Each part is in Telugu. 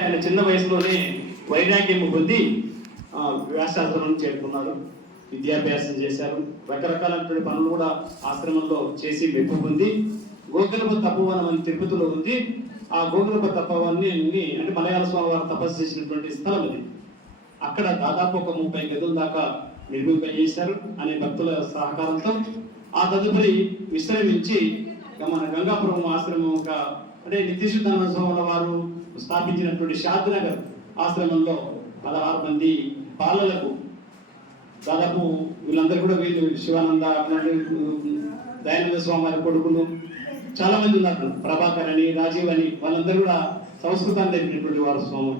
ఆయన చిన్న వయసులోనే వైరాగ్యం పొంది వ్యాసాశ్రమం చేరుకున్నారు. విద్యాభ్యాసం చేశారు. రకరకాలైనటువంటి పనులు కూడా ఆశ్రమంలో చేసి మెప్పు పొంది గోకులప తపోవనం అని తిరుపతిలో ఉంది. ఆ గోకులప తపోవాన్ని అంటే మలయాళ స్వామి వారు తపస్సు చేసినటువంటి స్థలం అది. అక్కడ దాదాపు ఒక ముప్పై గదుల దాకా నిర్మింపజేశారు అనే భక్తుల సహకారంతో. ఆ తదుపరి విశ్రమించి మన గంగాపురం ఆశ్రమం ఒక అంటే నిత్యశుద్ధానంద స్వాముల వారు స్థాపించినటువంటి శాంతినగర్ ఆశ్రమంలో పదహారు మంది బాలలకు దాదాపు వీళ్ళందరూ కూడా వీళ్ళు శివానంద అట్లాంటి దయానంద స్వామి వారి కొడుకులు చాలా మంది ఉన్నారు. ప్రభాకర్ అని రాజీవ్ అని వాళ్ళందరూ కూడా సంస్కృతాన్ని తగ్గినటువంటి వారు స్వామి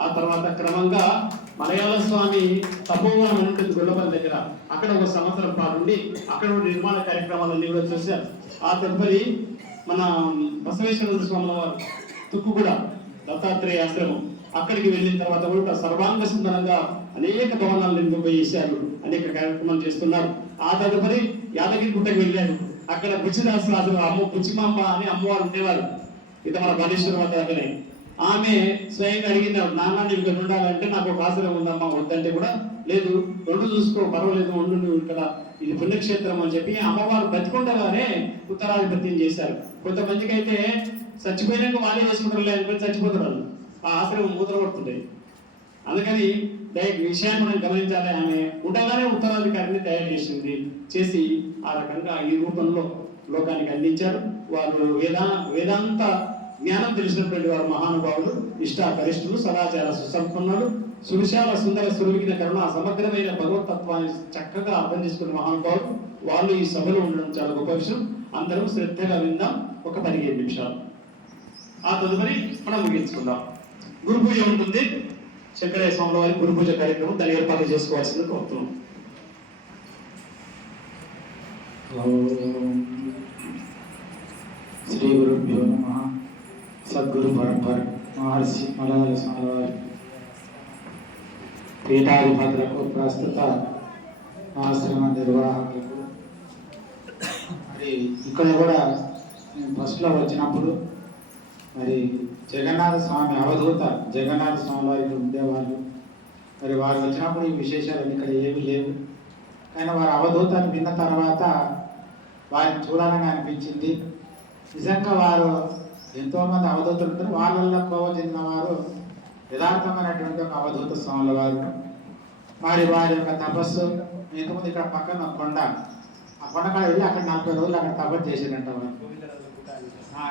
ఆ తర్వాత క్రమంగా మలయాళ స్వామి తపోవనం ఉంటుంది గొల్లపల్లి దగ్గర. అక్కడ ఒక సంవత్సరం పాటు అక్కడ నిర్మాణ కార్యక్రమాలన్నీ కూడా చూశారు. ఆ తదుపరి మన బసవేశ్వర స్వామి వారు తుక్కు కూడా దత్తాత్రేయ ఆశ్రమం. అక్కడికి వెళ్ళిన తర్వాత కూడా సర్వాంగ సుందరంగా అనేక భవనాలు నిర్మింపజేశారు అనేక కార్యక్రమాలు చేస్తున్నారు. ఆ తదుపరి యాదగిరి గుట్టకు వెళ్ళారు. అక్కడ బుచ్చిదాస్ అమ్మ బుచ్చిమాంబ అని అమ్మవారు ఉండేవారు. ఇది మన బాలేశ్వర దగ్గరే ఆమె స్వయంగా అడిగిన నాన్న నీవు ఇక్కడ ఉండాలంటే నాకు ఒక ఆశ్రమం ఉందమ్మా వద్దంటే కూడా లేదు. రెండు చూసుకో పర్వాలేదు ఉండు నువ్వు ఇక్కడ. ఇది పుణ్యక్షేత్రం అని చెప్పి అమ్మవారు బతికుండగానే ఉత్తరాధిపత్యం చేశారు. కొంతమందికి అయితే చచ్చిపోయినాక వాళ్ళే చేసుకుంటారు లేకపోతే చచ్చిపోతారు వాళ్ళు. ఆ ఆశ్రమం మూతలు పడుతుంటాయి అందుకని దయ విషయాన్ని మనం గమనించాలి. ఆమె ఉండగానే ఉత్తరాధికారిని తయారు చేసింది చేసి ఆ రకంగా ఈ రూపంలో లోకానికి అందించారు. వారు వేదా వేదాంత జ్ఞానం తెలిసినటువంటి వారు మహానుభావులు ఇష్టాపరిష్ఠులు సదాచార సుసంపన్నులు సువిశాల సుందర సురుగిన కరుణ సమగ్రమైన భగవతత్వాన్ని చక్కగా అర్థం చేసుకున్న మహానుభావులు. వాళ్ళు ఈ సభలో ఉండడం చాలా గొప్ప విషయం. అందరం శ్రద్ధగా విందాం. ఒక పదిహేను నిమిషాలు. ఆ తదుపరి మనం ముగించుకుందాం. గురు పూజ ఉంటుంది. శంకరయ్య స్వామి వారి గురు పూజ కార్యక్రమం దాన్ని ఏర్పాటు చేసుకోవాల్సింది కోరుతున్నాం. శ్రీ గురుభ్యో నమ. సద్గురు పరంపర మహర్షి మలయాళ స్వామివారి పీఠాధిపతులకు ప్రస్తుత ఆశ్రమ నిర్వాహకులకు. మరి ఇక్కడ కూడా నేను ఫస్ట్లో వచ్చినప్పుడు మరి జగన్నాథ స్వామి అవధూత జగన్నాథ స్వామి వారికి ఉండేవాళ్ళు. మరి వారు వచ్చినప్పుడు ఈ విశేషాలు ఇక్కడ ఏమీ లేవు. కానీ వారి అవధూతాన్ని విన్న తర్వాత వారిని చూడాలని అనిపించింది. నిజంగా వారు ఎంతోమంది అవధూతులు ఉంటారు. వాళ్ళల్లో కోవ చెందిన వారు యథార్థమైనటువంటి ఒక అవధూత స్వాముల వారు. మరి వారి యొక్క తపస్సు ఇంతకుముందు ఇక్కడ పక్కన కొండ. ఆ కొండ కాడ వెళ్ళి అక్కడ నలభై రోజులు అక్కడ తపస్సు చేసిరంట వారు. ఆ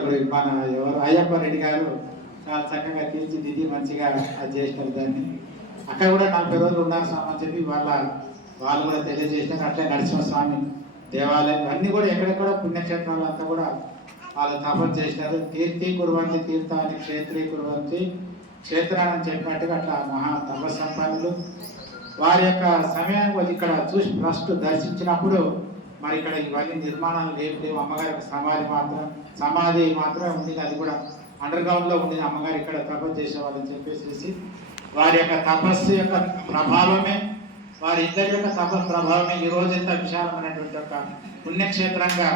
గుడి మన ఎవరు అయ్యప్ప రెడ్డి గారు చాలా చక్కగా తీర్చిదిద్ది మంచిగా అది చేసినారు దాన్ని. అక్కడ కూడా నలభై రోజులు ఉన్నారు స్వామి అని చెప్పి వాళ్ళ వాళ్ళు కూడా తెలియజేసినారు అట్లే నరసింహస్వామి దేవాలయం అన్నీ కూడా ఎక్కడెక్కడ పుణ్యక్షేత్రాలు అంతా కూడా వాళ్ళు తపన చేసినారు కీర్తి కురువంతి తీర్థాన్ని క్షేత్రీ కురువంతి క్షేత్రాన్ని చెప్పినట్టుగా అట్లా మహా తపస్సంపన్నులు వారి యొక్క సమయానికి వచ్చి ఇక్కడ చూసి ఫస్ట్ దర్శించినప్పుడు మరి ఇక్కడ ఇవన్నీ నిర్మాణాలు లేవు లేవు. అమ్మగారి యొక్క సమాధి మాత్రం సమాధి మాత్రమే ఉంది. అది కూడా అండర్ గ్రౌండ్ ఉంది. అమ్మగారు ఇక్కడ తపస్సు చేసేవాళ్ళని చెప్పేసి వారి యొక్క తపస్సు యొక్క ప్రభావమే వారి ఇద్దరి యొక్క తపస్సు ప్రభావమే ఈ రోజు ఇంత విశాలమైనటువంటి యొక్క పుణ్యక్షేత్రంగా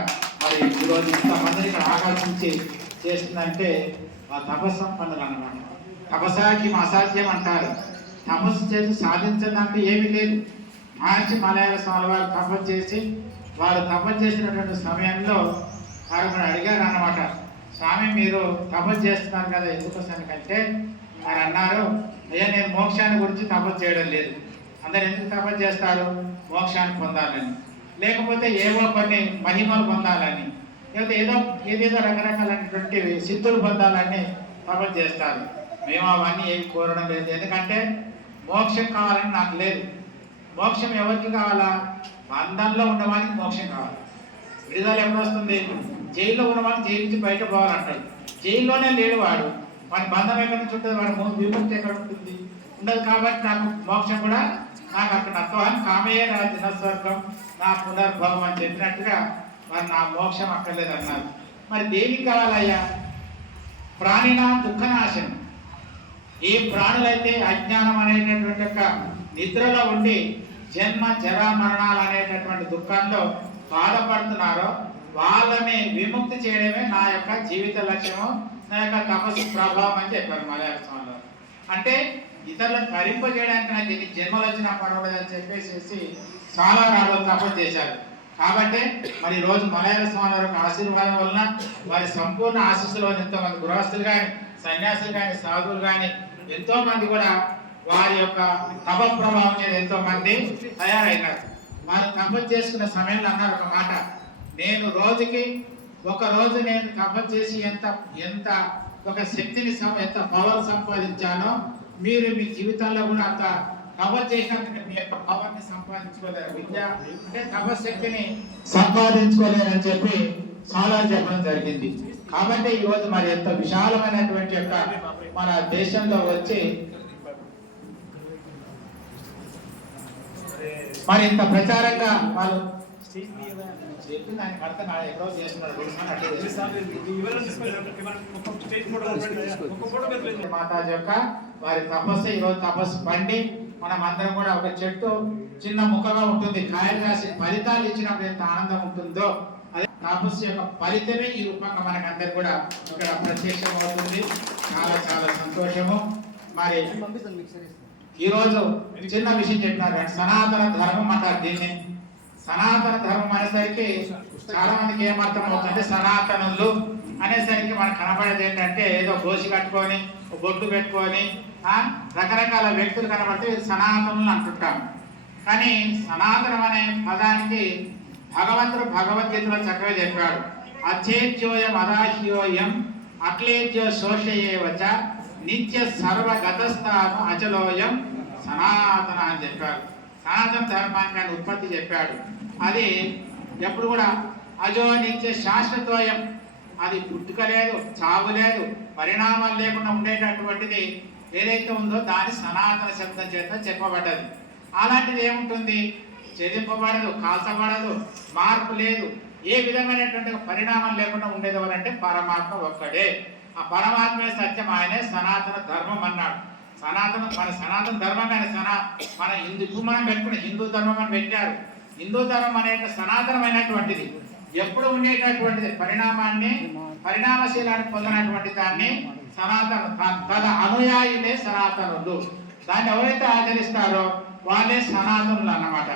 మరి ఈరోజు రోజు మందిని ఇక్కడ ఆకర్షించి చేస్తుందంటే ఆ తపస్సు సంపన్నులు అన్నమాట. తపసాకి అసాధ్యం అంటారు. తపస్సు చేసి సాధించడానికి ఏమీ లేదు. మహర్షి మలయాళ స్వామి వారు తపస్సు చేసి వారు తపస్సు చేసినటువంటి సమయంలో వారు కూడా అడిగారు అన్నమాట. స్వామి మీరు తపస్సు చేస్తున్నారు కదా ఎందుకోసానికంటే మరి అన్నారు అయ్యా నేను మోక్షాన్ని గురించి తపస్సు చేయడం లేదు. అందరు ఎందుకు తపస్సు చేస్తారు? మోక్షాన్ని పొందాలని. లేకపోతే ఏవో కొన్ని మహిమలు పొందాలని. లేకపోతే ఏదో ఏదేదో రకరకాలైనటువంటి సిద్ధులు పొందాలని తపస్సు చేస్తారు. మేము అవన్నీ ఏమి కోరడం లేదు. ఎందుకంటే మోక్షం కావాలని నాకు లేదు. మోక్షం ఎవరికి కావాలా? బంధంలో ఉన్నవానికి మోక్షం కావాలి. విడుదల ఎప్పుడు వస్తుంది? జైల్లో ఉన్నవాడు జైలు నుంచి బయట పోవాలంటాడు జైల్లోనే లేడు వాడు. వాడి బంధం ఎక్కడి నుంచి ఉంటుంది? వాడు విముక్తి ఎక్కడ ఉంటుంది? ఉండదు కాబట్టి నాకు మోక్షం కూడా నాకు అక్కడ అత్వాన్ని కామయ్యే నా దినస్వర్గం నా పునర్భవం అని చెప్పినట్టుగా మరి నా మోక్షం అక్కర్లేదు అన్నారు మరి దేనికి కావాలయ్యా? ప్రాణినా దుఃఖనాశనం. ఏ ప్రాణులైతే అజ్ఞానం అనేటటువంటి యొక్క నిద్రలో ఉండి జన్మ జరా మరణాలు అనేటటువంటి దుఃఖంలో బాధపడుతున్నారో వాళ్ళని విముక్తి చేయడమే నా యొక్క జీవిత లక్ష్యము నా యొక్క తపస్సు ప్రభావం అని చెప్పారు మలయాళ స్వామిలో అంటే ఇతరులను తరింపజేయడానికి నాకు ఇది జన్మలు వచ్చినా పడవలేదని చెప్పేసి చాలా రాళ్ళు తపస్సు చేశారు. కాబట్టి మరి రోజు మలయాళ స్వామి వారి ఆశీర్వాదం వలన వారి సంపూర్ణ ఆశీస్సులో ఎంతోమంది గృహస్థులు కానీ సన్యాసులు కానీ సాధువులు కానీ ఎంతోమంది కూడా వారి యొక్క తప ప్రభావం చేత ఎంతో మంది తయారైనారు. వారు తపస్సు చేసుకున్న సమయంలో అన్నారు ఒక మాట. నేను రోజుకి ఒక రోజు నేను తపస్సు చేసి ఎంత ఎంత ఒక శక్తిని సం- ఎంత పవర్ సంపాదించానో మీరు మీ జీవితంలో కూడా అంత తపస్సు చేసినందుకు మీ యొక్క పవర్ని సంపాదించుకోలేరు. విద్య అంటే తపశక్తిని సంపాదించుకోలేరని చెప్పి చాలా చెప్పడం జరిగింది. కాబట్టి ఈరోజు మరి ఎంత విశాలమైనటువంటి యొక్క మన దేశంలో వచ్చి మరి ఇంత ప్రచారంగా వాళ్ళు. మాతాజీ యొక్క వారి తపస్సు ఈ రోజు తపస్సు పండి మనం అందరం కూడా ఒక చెట్టు చిన్న ముక్కగా ఉంటుంది. కాయలు కాసి ఫలితాలు ఇచ్చినప్పుడు ఎంత ఆనందం ఉంటుందో అదే తపస్సు యొక్క ఫలితమే ఈ రూపంగా మనకు అందరు కూడా ఇక్కడ ప్రత్యక్షం అవుతుంది చాలా చాలా సంతోషము. మరి ఈరోజు చిన్న విషయం చెప్పినారు కానీ సనాతన ధర్మం అంటారు దీన్ని. సనాతన ధర్మం అనేసరికి చాలా మందికి ఏమర్థం అవుతుంది సనాతనులు అనేసరికి మనకు కనబడేది ఏంటంటే ఏదో గోసి కట్టుకొని బొట్టు పెట్టుకొని రకరకాల వ్యక్తులు కనబడితే సనాతనులు అంటుంటాం కానీ సనాతనం అనే పదానికి భగవంతుడు భగవద్గీతలో చక్కగా చెప్పాడు. అచేత్యోయం అదాహ్యోయం అక్లేత్యో శోషయేవచ నిత్య సర్వగతస్థాను అచలోయం సనాతన అని చెప్పాడు. సనాతన ధర్మానికి ఉత్పత్తి చెప్పాడు. అది ఎప్పుడు కూడా అజో నిత్య శాశ్వతోయం. అది పుట్టుక లేదు చావు లేదు పరిణామాలు లేకుండా ఉండేటటువంటిది ఏదైతే ఉందో దాని సనాతన శబ్దం చేత చెప్పబడ్డది. అలాంటిది ఏముంటుంది? చెదింపబడదు కాల్చబడదు మార్పు లేదు. ఏ విధమైనటువంటి పరిణామం లేకుండా ఉండేది అంటే పరమాత్మ ఒక్కడే. ఆ పరమాత్మే సత్యం ఆయనే సనాతన ధర్మం అన్నాడు. సనాతన మన సనాతన ధర్మం ఆయన సనా మన హిందూ ఇప్పుడు మనం పెట్టుకున్న హిందూ ధర్మం అని పెట్టారు. హిందూ ధర్మం అనేది సనాతనమైనటువంటిది. ఎప్పుడు ఉండేటటువంటిది? పరిణామాన్ని పరిణామశీలాన్ని పొందినటువంటి దాన్ని సనాతన తన అనుయాయులే సనాతనులు. దాన్ని ఎవరైతే ఆచరిస్తారో వాళ్ళే సనాతనులు అన్నమాట.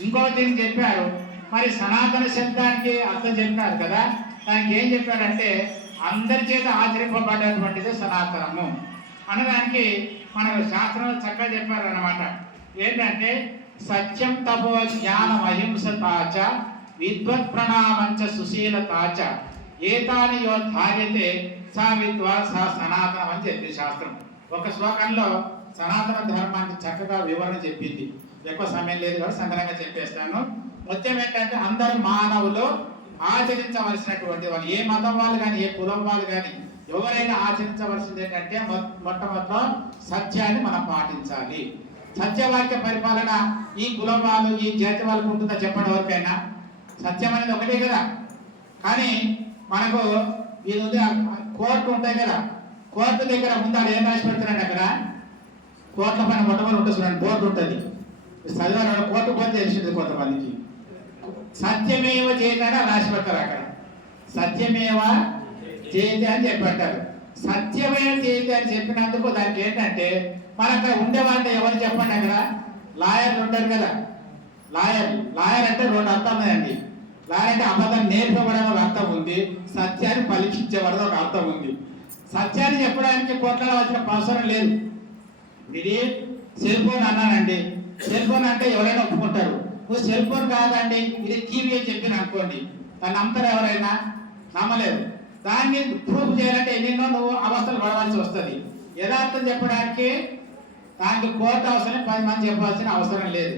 ఇంకో దీన్ని చెప్పారు? మరి సనాతన శబ్దానికి అర్థం చెప్పారు కదా? దానికి ఏం చెప్పారంటే అందరి చేత ఆచరింపబడేటువంటిది సనాతనము. అనడానికి మనకు శాస్త్రంలో చక్కగా చెప్పారు అన్నమాట ఏంటంటే సత్యం తపో జ్ఞానం అహింసతాచ విద్వత్ ప్రణామంచ సుశీలతాచ ఏతాని యో ధార్యతే సా విద్వా సా సనాతనం అని చెప్పింది శాస్త్రం. ఒక శ్లోకంలో సనాతన ధర్మానికి చక్కగా వివరణ చెప్పింది. ఎక్కువ సమయం లేదు కాబట్టి సంగ్రహంగా చెప్పేస్తాను. మొత్తం ఏంటంటే అందరు మానవులు ఆచరించవలసినటువంటి వాళ్ళు ఏ మతం వాళ్ళు కానీ ఏ కులం వాళ్ళు కానీ ఎవరైనా ఆచరించవలసింది ఏంటంటే మొ- మొట్టమొదట సత్యాన్ని మనం పాటించాలి. సత్యవాక్య పరిపాలన ఈ కులం వాళ్ళు ఈ జాతి వాళ్ళకు ఉంటుందా చెప్పడం వరకైనా సత్యం అనేది ఒకటే కదా. కానీ మనకు ఇది ఉంది కోర్టు ఉంటాయి కదా. కోర్టు దగ్గర ముందు ఆడ ఏం రాసి పెడుతున్నాడు అక్కడ? కోర్టుల పైన మొట్టమొదటి ఉంటుంది చూడండి బోర్డు ఉంటుంది. చదివారు కోర్టు పోతే తెలిసింది కొంతమందికి. సత్యమేవ చేయదని రాసి పెడతారు అక్కడ. సత్యమేవ చేతి అని చెప్పంటారు సత్యమైన చేతి అని చెప్పినందుకు దానికి ఏంటంటే మన అక్కడ ఉండేవాళ్ళంటే ఎవరు చెప్పండి అక్కడ? లాయర్లు ఉంటారు కదా. లాయర్ లాయర్ అంటే రెండు అర్థం ఉన్నాయండి. లాయర్ అంటే అబద్ధం నేర్పబడని ఒక అర్థం ఉంది. సత్యాన్ని పలికించేవాడు ఒక అర్థం ఉంది. సత్యాన్ని చెప్పడానికి కోట్ల వచ్చిన అవసరం లేదు. ఇది సెల్ ఫోన్ అన్నానండి సెల్ ఫోన్ అంటే ఎవరైనా ఒప్పుకుంటారు. నువ్వు సెల్ ఫోన్ కాదండి ఇది టీవీ అని చెప్పి అనుకోండి. దాన్ని నమ్ముతారు ఎవరైనా? నమ్మలేదు దాన్ని ప్రూఫ్ చేయాలంటే ఎన్నెన్నో నువ్వు అవస్థలు పడవలసి వస్తుంది. యథార్థం చెప్పడానికి దానికి కోర్టు అవసరం పది మంది చెప్పాల్సిన అవసరం లేదు.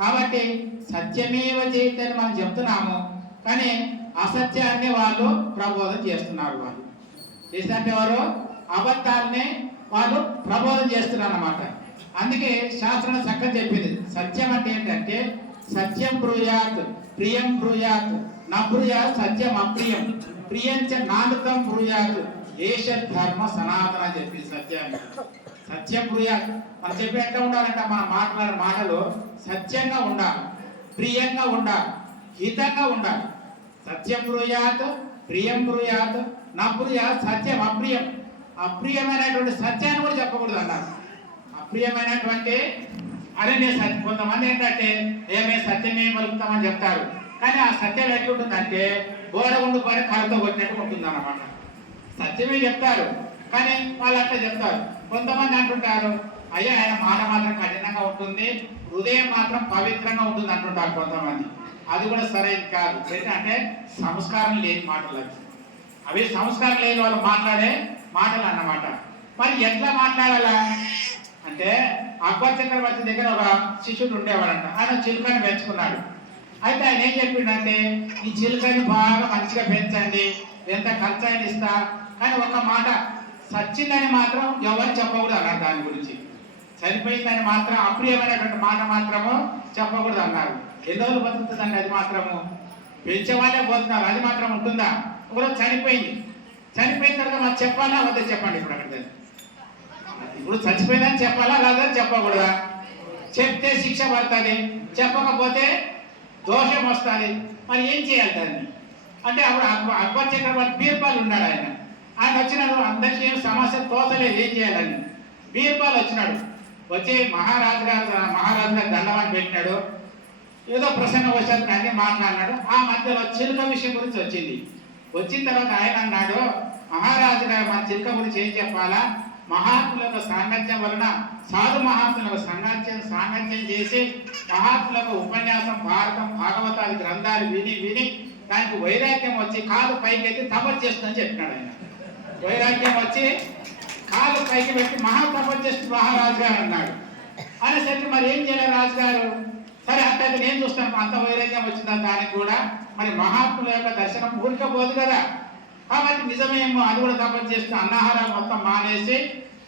కాబట్టి సత్యమేవ జయతే అని మనం చెప్తున్నాము. కానీ అసత్యాన్ని వాళ్ళు ప్రబోధం చేస్తున్నారు వాళ్ళు. చేసినట్టు ఎవరు? అబద్ధాలని వాళ్ళు ప్రబోధం చేస్తున్నారు అన్నమాట అందుకే శాస్త్రం చక్కగా చెప్పింది. సత్యం అంటే ఏంటంటే సత్యం బ్రూయాత్ ప్రియం బ్రూయాత్. నబ్రూయాత్ సత్యం అప్రియం. ప్రియంచ నానుతం బ్రూయాత్. ఏష ధర్మ సనాతన అని చెప్పింది సత్యాన్ని. సత్యం బ్రూయాత్. మనం చెప్పి ఎట్లా ఉండాలంటే మనం మాట్లాడే మాటలు సత్యంగా ఉండాలి ప్రియంగా ఉండాలి హితంగా ఉండాలి. సత్యం బ్రూయాత్ ప్రియం బ్రూయాత్. నప్రియ సత్యం అప్రియం. అప్రియమైనటువంటి సత్యాన్ని కూడా చెప్పకూడదు అన్నారు. అప్రియమైనటువంటి అరే నేను కొంతమంది ఏంటంటే ఏమే సత్యమే పలుకుతామని చెప్తారు. కానీ ఆ సత్యం ఎట్లుంటుందంటే గోడ ఉండుకొని కళ్ళతో కొట్టినట్టు ఉంటుంది అన్నమాట సత్యమే చెప్తారు. కానీ వాళ్ళు అట్లా చెప్తారు. కొంతమంది అంటుంటారు అయ్యా ఆయన మాట మాత్రం కఠినంగా ఉంటుంది హృదయం మాత్రం పవిత్రంగా ఉంటుంది అంటుంటారు కొంతమంది. అది కూడా సరైనది కాదు. ఏంటంటే సంస్కారం లేని మాటలు అవి. అవి సంస్కారం లేని వాళ్ళు మాట్లాడే మాటలు అన్నమాట. మరి ఎట్లా మాట్లాడాలా? అంటే అక్బర్ చక్రవర్తి దగ్గర ఒక శిష్యుడు ఉండేవాడంట. ఆయన చిలుకని పెంచుకున్నాడు. అయితే ఆయన ఏం చెప్పిండంటే ఈ చిలుకని బాగా మంచిగా పెంచండి. ఎంత ఖర్చు అయినా ఇస్తా. కానీ ఒక మాట సచ్చిందని మాత్రం ఎవరు చెప్పకూడదు అన్నారు దాని గురించి. చనిపోయిందని మాత్రం అప్రియమైనటువంటి మాట మాత్రము చెప్పకూడదు అన్నారు. ఎన్ని రోజులు బతుకుతుందండి అది మాత్రము? పెంచేవాళ్ళే పోతున్నారు. అది మాత్రం ఉంటుందా? ఒకరోజు చనిపోయింది. చనిపోయిన తర్వాత మాకు చెప్పాలా? వద్ద చెప్పండి ఇప్పుడు అక్కడ. ఇప్పుడు చచ్చిపోయిందని చెప్పాలా లేదా చెప్పకూడదా? చెప్తే శిక్ష పడుతుంది. చెప్పకపోతే దోషం వస్తుంది. మరి ఏం చేయాలి దాన్ని? అంటే అప్పుడు అక్బర్ అక్బర్ చక్రవర్తి బీర్పాల్ ఉన్నాడు ఆయన. ఆయన వచ్చినాడు అందరికీ ఏం సమస్య తోచలేదు ఏం చేయాలని బీర్పాల్ వచ్చినాడు. వచ్చి మహారాజు గారు మహారాజు గారు పెట్టినాడు. ఏదో ప్రసన్న వచ్చారు అన్ని మాట్లాడినాడు. ఆ మధ్యలో చిలుక విషయం గురించి వచ్చింది. వచ్చిన తర్వాత ఆయన అన్నాడు మహారాజు గారు మన చిలుక గురించి ఏం చెప్పాలా? మహాత్ముల యొక్క సాంగత్యం వలన సాధు మహాత్ముల యొక్క సాంగత్యం సాంగత్యం చేసి మహాత్ముల యొక్క ఉపన్యాసం భారతం భాగవతాది గ్రంథాలు విని విని దానికి వైరాగ్యం వచ్చి కాలు పైకి ఎత్తి తపస్సు చేస్తుందని చెప్పినాడు ఆయన. వైరాగ్యం వచ్చి కాలు పైకి పెట్టి మహా తపస్సు చేస్తుంది మహారాజు గారు అన్నాడు. అనేసరికి మరి ఏం చేయాలి రాజుగారు? సరే అంటే నేను చూస్తాను. అంత వైరాగ్యం వచ్చిందా దానికి కూడా? మరి మహాత్ముల యొక్క దర్శనం ఊరికపోదు కదా. కాబట్టి నిజమేమో అది కూడా తపన చేసిన అన్నాహారాలు మొత్తం మానేసి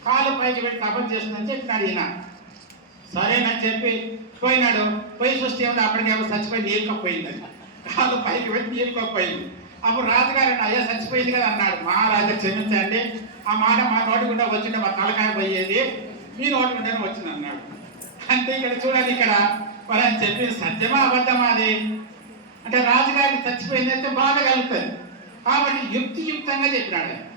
కాలు పైకి పెట్టి తపన చేస్తుందని చెప్పినాడు ఈయన. సరేనని చెప్పి పోయినాడు. పోయి చూస్తే ఏమో అప్పటికేమో చచ్చిపోయి నీళ్ళకపోయింది కాలు పైకి పెట్టి నీళ్ళకపోయింది అప్పుడు రాజుగారు అయ్యా చచ్చిపోయింది కదా అన్నాడు. మహారాజా క్షమించండి. ఆ మాట మా నోటి గుండా వచ్చిండే మా తలకాయ పోయేది. మీ నోటి గుండానే వచ్చింది అన్నాడు. అంటే ఇక్కడ చూడండి ఇక్కడ. మరి అని చెప్పి సత్యమా అబద్ధమా అది? అంటే రాజుగారికి చచ్చిపోయింది అయితే బాధ కలుగుతుంది. కాబట్టి యుక్తియుక్తంగా చెప్పినాడు.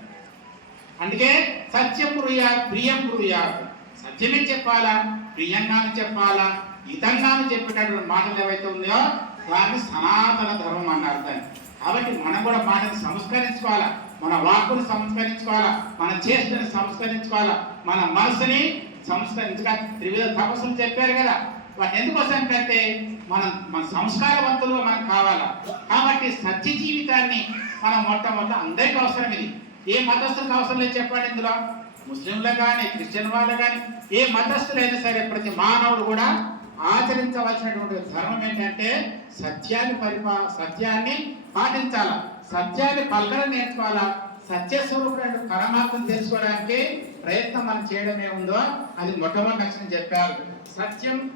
అందుకే సత్యం బ్రూయా ప్రియం బ్రూయా సత్యమే చెప్పాలా? ప్రియంగానే చెప్పాలా? హితంగానే చెప్పేటటువంటి మాటలు ఏవైతే ఉన్నాయో దాన్ని సనాతన ధర్మం అన్నారు దాన్ని. కాబట్టి మనం కూడా మాటను సంస్కరించుకోవాలా? మన వాక్కును సంస్కరించుకోవాలా? మన చేష్టని సంస్కరించుకోవాలా? మన మనసుని సంస్కరించగా త్రివిధ తపస్సులు చెప్పారు కదా. వాటి ఎందుకోసం అంటే మనం మన సంస్కారవంతులు మనకు కావాలా? కాబట్టి సత్య జీవితాన్ని మనం మొట్టమొదట అందరికీ అవసరం ఇది. ఏ మతస్థులకు అవసరం లేదు చెప్పండి ఇందులో. ముస్లింలు కానీ క్రిస్టియన్ వాళ్ళు కానీ ఏ మతస్థులైనా సరే ప్రతి మానవుడు కూడా ఆచరించవలసినటువంటి ధర్మం ఏంటంటే సత్యాన్ని పరిపా సత్యాన్ని పాటించాలా. సత్యాన్ని పలకడం నేర్చుకోవాలా? సత్యస్వరూపుడు పరమాత్మను తెలుసుకోవడానికి ప్రయత్నం మనం చేయడమే ఉందో అది మొట్టమొదటి లక్షణం చెప్పారు. సత్యం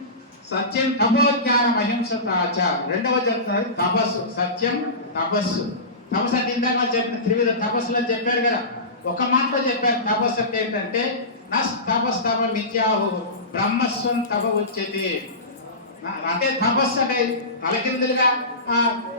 సత్యం తపోజ్ఞానం ఆచారం రెండవ చెప్తున్నది తపస్సు. సత్యం తపస్సు. తపస్సు ఇందాక చెప్పిన త్రివిధ తపస్సులు అని చెప్పారు కదా. ఒక మాటలో చెప్పారు తపస్సు అంటే ఏంటంటే నస్ తపస్తవ మిథ్యాహు బ్రహ్మస్వం తప ఉచ్యతే. నా- అంటే తపస్సు అంటే తలకిందులుగా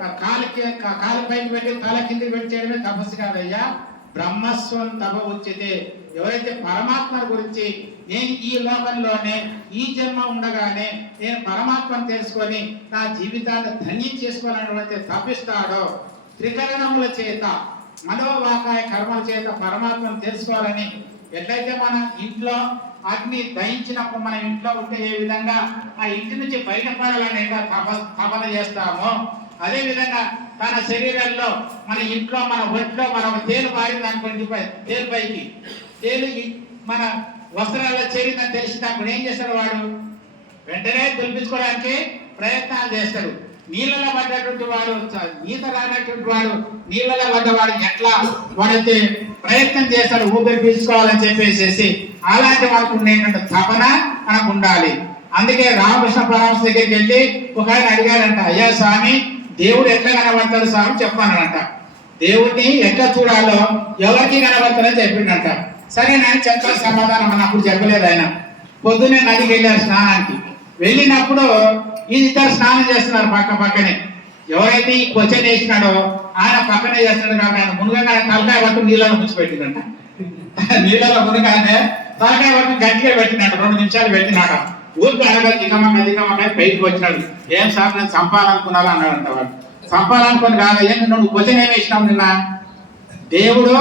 కాలికి కాలి కాలు పైకి పెట్టి తల కిందకి పెట్టి చేయడమే తపస్సు కాదయ్యా. బ్రహ్మస్వం తప ఉచ్యతే. ఎవరైతే పరమాత్మ గురించి నేను ఈ లోకంలోనే ఈ జన్మ ఉండగానే నేను పరమాత్మను తెలుసుకొని నా జీవితాన్ని ధన్యం చేసుకోవాలనేటువంటి తప్పిస్తాడో త్రికరణముల చేత మనోవాకాయ కర్మల చేత పరమాత్మను తెలుసుకోవాలని ఎట్లయితే మన ఇంట్లో అగ్ని దహించినప్పుడు మన ఇంట్లో ఉంటే ఏ విధంగా ఆ ఇంటి నుంచి బయటపడాలని తప తపన చేస్తామో అదే విధంగా తన శరీరంలో మన ఇంట్లో మన ఒంట్లో మనం తేలు పారింది అనుకోండి పై- తేలు పైకి. తేలు మన వస్త్రాల్లో చేరిందని తెలిసినప్పుడు ఏం చేస్తాడు వాడు? వెంటనే దులిపించుకోవడానికి ప్రయత్నాలు చేస్తాడు. నీళ్ళలో పడ్డటువంటి వాడు ఈత రానటువంటి వాడు నీళ్ళలో పడ్డవాడు ఎట్లా? వాడైతే ప్రయత్నం చేస్తాడు ఊపిరి పీల్చుకోవాలని చెప్పేసి అలాంటి వాళ్ళకు ఉండేటువంటి తపన మనకు ఉండాలి అందుకే రామకృష్ణ పరమహంస దగ్గరికి వెళ్ళి ఒక ఆయన అడిగారంట అయ్యా స్వామి దేవుడు ఎట్లా కనబడతాడు స్వామి? చెప్పానంట. దేవుడిని ఎట్లా చూడాలో ఎవరికి కనబడతాడని చెప్పిండంట. సరే నేను చెప్పాలి సమాధానం అని అప్పుడు చెప్పలేదు ఆయన. పొద్దున్నే నదికి వెళ్ళారు స్నానానికి. వెళ్ళినప్పుడు ఇద్దరు స్నానం చేస్తున్నారు పక్క పక్కనే. ఎవరైతే ఈ క్వశ్చన్ వేసినాడో ఆయన పక్కనే చేస్తున్నాడు కాబట్టి ఆయన మునుగంగా తలకాయ పట్టు నీళ్ళలో ముంచిపెట్టిందంట నీళ్ళలో మునగానే తలకాయ పట్టు గట్టిగా పెట్టినాడు రెండు నిమిషాలు పెట్టినాడు ఊరికి అనగా దిగమక్క దిగమక్క పైకి వచ్చినాడు. ఏం సార్ నేను చంపాలనుకున్నాను అన్నాడంట వాడు. చంపాలనుకుని కాదు ఏంటి నువ్వు క్వశ్చన్ ఏమి వేసినావు నిన్న? దేవుడు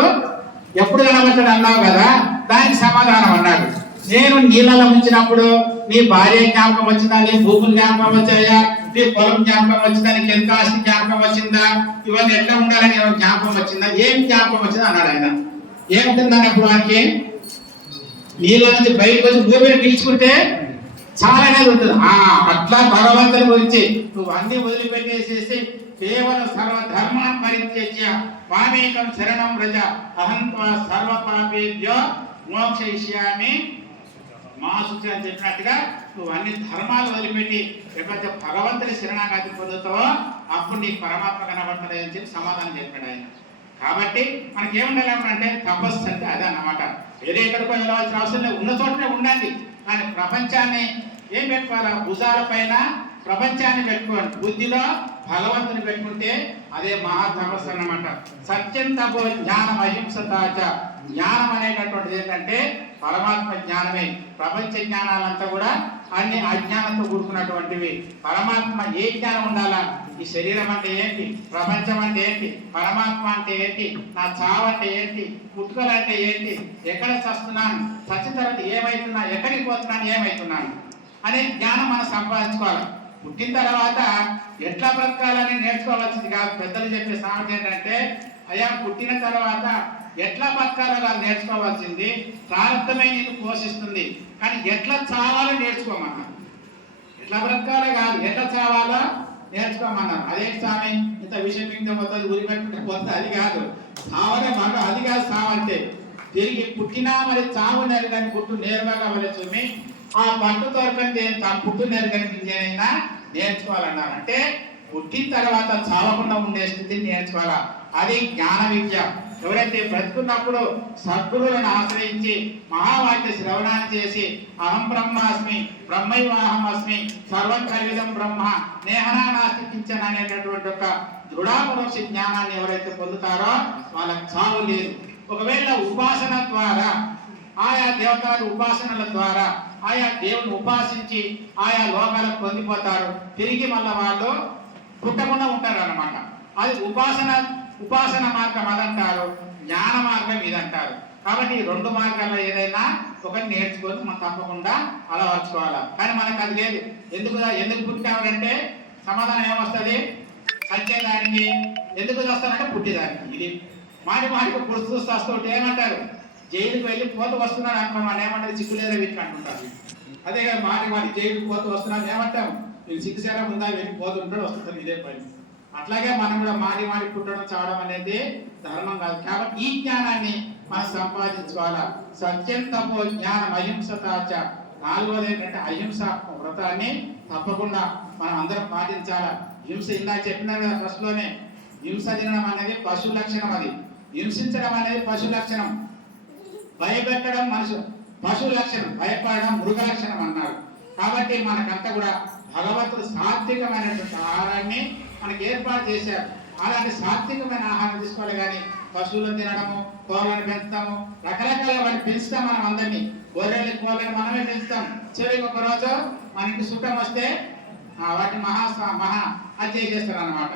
ఎప్పుడు కనబడతాడు అన్నావు కదా దానికి సమాధానం అన్నాడు. నేను నీళ్ళలో ఉంచినప్పుడు నీ భార్య జ్ఞాపకం వచ్చిందా? నీ భూములు జ్ఞాపకం వచ్చాయా? నీ పొలం జ్ఞాపకం వచ్చిందా? నీకు ఎంత ఆస్తి జ్ఞాపకం వచ్చిందా? ఇవన్నీ ఎట్లా ఉండాలని జ్ఞాపకం వచ్చిందా? ఏం జ్ఞాపకం వచ్చిందా అన్నాడు ఆయన. ఏముంటుందని అప్పుడు వానికి నీళ్ళ నుంచి బయటకు వచ్చి భూమిని పీల్చుకుంటే చాలా అనేది ఉంటుంది ఆ అట్లా భగవంతుని గురించి నువ్వు అన్ని వదిలిపెట్టేసేసి కేవలం సర్వ ధర్మాన్ని పరిత్యజ్య మామేకం శరణం రజ అహం సర్వ పాపేభ్యో మోక్షయిష్యామి మాసుచి అని చెప్పినట్టుగా నువ్వు అన్ని ధర్మాలు వదిలిపెట్టి ఎప్పుడైతే భగవంతుని శరణాగతి పొందుతావో అప్పుడు నీకు పరమాత్మ కనబడతాడు అని చెప్పి సమాధానం చెప్పాడు ఆయన. కాబట్టి మనకి ఏముండాలి అంటే తపస్సు అంటే అదే అన్నమాట. వేరే ఎక్కడికో వెళ్ళవలసిన అవసరం లేదు. ఉన్న చోటనే ఉండండి. కానీ ప్రపంచాన్ని ఏం పెట్టుకోవాలా? భుజాల పైన ప్రపంచాన్ని పెట్టుకోండి. బుద్ధిలో భగవంతుని పెట్టుకుంటే అదే మహా అనమాట సత్యం తపో జ్ఞానం అహింసతాచ జ్ఞానం అనేటటువంటిది ఏంటంటే పరమాత్మ జ్ఞానమే. ప్రపంచ జ్ఞానాలంతా కూడా అన్ని అజ్ఞానంతో కూడుకున్నటువంటివి. పరమాత్మ ఏ జ్ఞానం ఉండాలా? ఈ శరీరం అంటే ఏంటి? ప్రపంచం అంటే ఏంటి? పరమాత్మ అంటే ఏంటి? నా చావు అంటే ఏంటి? పుట్టుకలు అంటే ఏంటి? ఎక్కడ చస్తున్నాను? చచ్చిన తర్వాత ఏమైతున్నా? ఎక్కడికి పోతున్నాను? ఏమైతున్నాను? అనే జ్ఞానం మనం సంపాదించుకోవాలి. పుట్టిన తర్వాత ఎట్లా బ్రతకాలని నేర్చుకోవాల్సింది కాదు. పెద్దలు చెప్పే సామెత ఏంటంటే అయ్యా పుట్టిన తర్వాత ఎట్లా బతకాలో వాళ్ళు నేర్చుకోవాల్సింది. ప్రారంభమే నీకు పోషిస్తుంది. కానీ ఎట్లా చావాలో నేర్చుకోమన్నారు. ఎట్లా బ్రతకాలో కాదు ఎట్లా చావాలో నేర్చుకోమన్నారు. అదే స్వామి ఇంత విషయం మింగితే పోతుంది ఊరి పెట్టుకుంటే కొత్త అది కాదు. చావనే మాట అది కాదు చావంటే. తిరిగి పుట్టినా మరి చావు నెరగని పుట్టు నేరుగా కావాలి ఆ పట్టు దొరకండి తా పుట్టు నెరగనిపించేనైనా నేర్చుకోవాలన్నారు అంటే పుట్టిన తర్వాత చావకుండా ఉండే స్థితిని నేర్చుకోవాలా? అది జ్ఞాన విద్య. ఎవరైతే బ్రతుకున్నప్పుడు సద్గురువులను ఆశ్రయించి మహావాక్య శ్రవణాన్ని చేసి అహం బ్రహ్మాస్మి బ్రహ్మైవాహం అస్మి సర్వం కలిగిదం బ్రహ్మ నేహనా నాస్తి అనేటటువంటి ఒక దృఢాపరోక్ష జ్ఞానాన్ని ఎవరైతే పొందుతారో వాళ్ళకి చావు లేదు. ఒకవేళ ఉపాసన ద్వారా ఆయా దేవతల ఉపాసనల ద్వారా ఆయా దేవుని ఉపాసించి ఆయా లోకాలకు పొందిపోతారు తిరిగి మళ్ళీ వాళ్ళు పుట్టకుండా ఉంటారు అన్నమాట అది ఉపాసన ఉపాసన మార్గం అదంటారు జ్ఞాన మార్గం ఇదంటారు. కాబట్టి ఈ రెండు మార్గాల్లో ఏదైనా ఒకటి నేర్చుకొని మనం తప్పకుండా అలవర్చుకోవాలి? కానీ మనకు అది లేదు. ఎందుకు ఎందుకు పుట్టామంటే సమాధానం ఏమొస్తుంది? సత్యదానికి ఎందుకు వస్తానంటే పుట్టిదానికి ఇది మాటి మాటికి పుడుతూ చూస్తూ ఏమంటారు? జైలుకి వెళ్ళి పోత వస్తున్నాను అనుకోండి వాళ్ళు ఏమంటారు సిగ్గులేదా వీటికి అంటుంటారు అదే కదా మాటి మాటి జైలుకి పోతూ వస్తున్నాను ఏమంటాము నేను సిగ్గుసేరా ముందా వెళ్ళి పోతుంటాడు వస్తుంది ఇదే పని. అట్లాగే మనం కూడా మాడి మాడి పుట్టడం చావడం అనేది ధర్మం కాదు. కాబట్టి ఈ జ్ఞానాన్ని మనం సంపాదించుకోవాలా? సత్యం తపో జ్ఞానం అహింసతాచ నాలుగోది ఏంటంటే అహింస వ్రతాన్ని తప్పకుండా మనం అందరం పాటించాలా? హింస ఇందా చెప్పినా కదా ఫస్ట్లోనే. హింస తినడం అనేది పశు లక్షణం అది. హింసించడం అనేది పశు లక్షణం. భయపెట్టడం మనుషు పశు లక్షణం భయపడడం మృగ లక్షణం అన్నారు. కాబట్టి మనకంతా కూడా భగవంతుడు సాత్వికమైనటువంటి ఆహారాన్ని మనకి ఏర్పాటు చేశారు. అలాంటి సాత్వికమైన ఆహారం తీసుకోవాలి కానీ పశువులను తినడము కోళ్ళని పెంచుతాము రకరకాల వాటిని పెంచుతాం మనం అందరినీ. గొర్రెలు కోళ్ళని మనమే పెంచుతాం. చివరికి ఒక రోజు మనకి సుఖం వస్తే వాటి వాటిని మహా మహా హత్య చేస్తారు అనమాట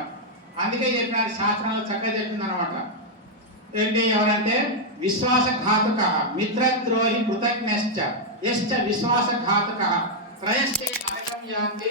అందుకే చెప్పినారు శాస్త్రంలో చక్కగా చెప్పింది అనమాట ఏంటి ఎవరంటే విశ్వాసఘాతుక మిత్రద్రోహి కృతజ్ఞశ్చ యశ్చ విశ్వాసఘాతుక త్రయశ్చ నరకం యాంతి